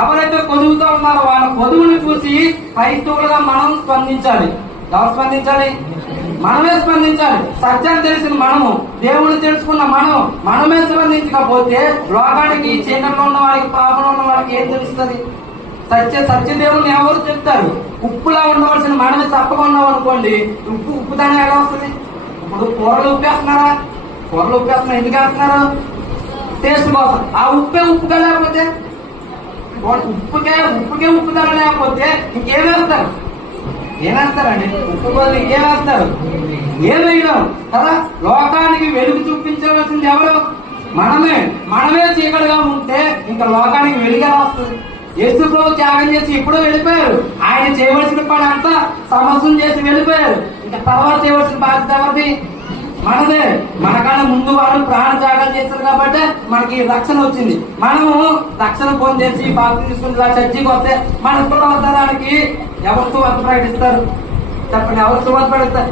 ఎవరైతే కొదువుతో ఉన్నారో వాళ్ళ కొదువుని చూసి క్రైస్తవులుగా మనం స్పందించాలి. ఎవరు స్పందించాలి? మనమే స్పందించాలి. సత్యాన్ని తెలిసిన మనము, దేవుడిని తెలుసుకున్న మనమే స్పందించకపోతే లోకానికి, చీకట్లో ఉన్న వాడికి, పాపంలో ఉన్న వాడికి ఏం తెలుస్తుంది? సత్య దేవుడిని ఎవరు చెప్తారు? ఉప్పులా ఉండవలసిన మనమే తప్పగా ఉన్నాం అనుకోండి, ఉప్పుదానం ఎలా వస్తుంది? ఇప్పుడు కూరలు ఉప్పేస్తున్నారా? ఎందుకు వేస్తున్నారు? టేస్ట్ కోసం. ఆ ఉప్పుగా లేకపోతే, ఉప్పుకే ఉప్పుదానం లేకపోతే ఇంకేం వేస్తారు? ఏమేస్తారండి? ఉప్పు బదులు ఇంకేం వేస్తారు? ఏం వేయడం కదా. లోకానికి వెలుగు చూపించవలసింది ఎవరు? మనమే చీకటిగా ఉంటే ఇంకా లోకానికి వెలుగు ఎలా వస్తుంది? యేసు ప్రభు త్యాగం చేసి ఎప్పుడో వెళ్ళిపోయారు. ఆయన చేయవలసిన పని అంతా సమస్తం చేసి వెళ్ళిపోయారు. ఇంకా తర్వాత చేయవలసిన బాధ్యత ఎవరిది? మనదే. మనకన్నా ముందు వాళ్ళు ప్రాణ త్యాగం చేశారు కాబట్టి మనకి రక్షణ వచ్చింది. మనము రక్షణ పొందేసి బాధ్యత తీసుకుని చర్చికి వస్తే మన పిల్లల తరానికి ఎవరు సువార్త ప్రకటిస్తారు? చెప్పండి, ఎవరు సువార్త ప్రకటిస్తారు?